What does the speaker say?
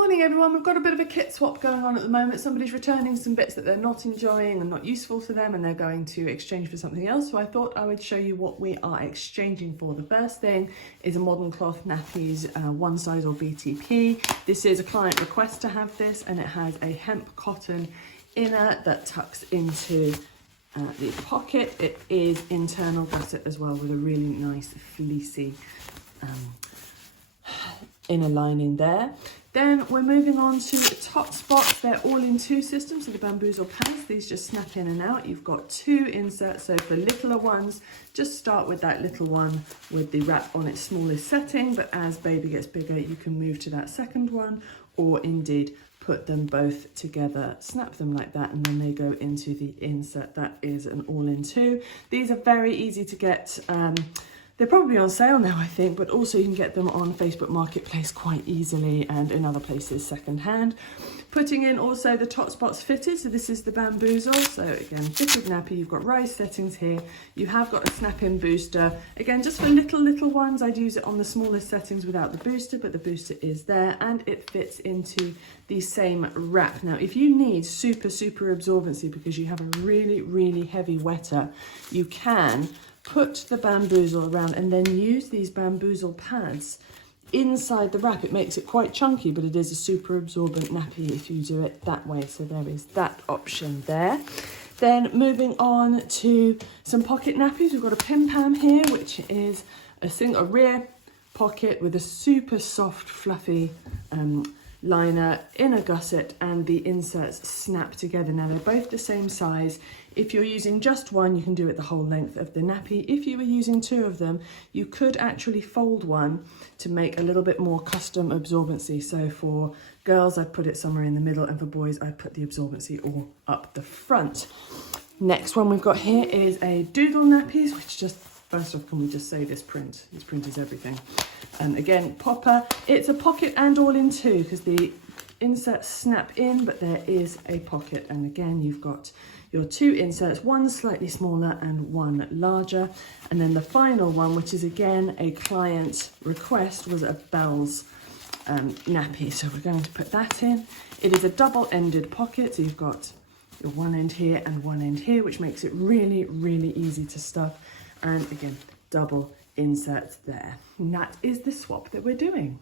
Morning everyone, we've got a bit of a kit swap going on at the moment. Somebody's returning some bits that they're not enjoying and not useful to them and they're going to exchange for something else. So I thought I would show you what we are exchanging for. The first thing is a modern cloth nappies, one size or BTP. This is a client request to have this and it has a hemp cotton inner that tucks into the pocket. It is internal gusset as well with a really nice fleecy inner lining there. Then we're moving on to Tots Bots. They're all in two systems, so the bamboozle pads, these just snap in and out. You've got two inserts, so for littler ones, just start with that little one with the wrap on its smallest setting, but as baby gets bigger, you can move to that second one, or indeed put them both together, snap them like that, and then they go into the insert. That is an all-in-two. These are very easy to get. They're probably on sale now, I think, but also you can get them on Facebook Marketplace quite easily and in other places secondhand. Putting in also the Tots Bots fitted, so this is the bamboozle. So again, fitted nappy, you've got rise settings here. You have got a snap-in booster. Again, just for little ones, I'd use it on the smallest settings without the booster, but the booster is there and it fits into the same wrap. Now, if you need super absorbency because you have a really heavy wetter, you can put the bamboozle around and then use these bamboozle pads inside the wrap. It makes it quite chunky, but it is a super absorbent nappy if you do it that way. So there is that option there. Then moving on to some pocket nappies. We've got a PimPam here, which is a rear pocket with a super soft, fluffy liner, inner gusset, and the inserts snap together. Now they're both the same size. If you're using just one, you can do it the whole length of the nappy. If you were using two of them, you could actually fold one to make a little bit more custom absorbency. So for girls, I'd put it somewhere in the middle, and for boys, I'd put the absorbency all up the front. Next one we've got here is a Doodle Nappies, which just, first off, can we just say this print? This print is everything. And again, popper. It's a pocket and all in two because the inserts snap in, but there is a pocket. And again, you've got your two inserts, one slightly smaller and one larger. And then the final one, which is again a client request, was a Bell's nappy. So we're going to put that in. It is a double-ended pocket. So you've got your one end here and one end here, which makes it really easy to stuff. And again, double inserts there. And that is the swap that we're doing.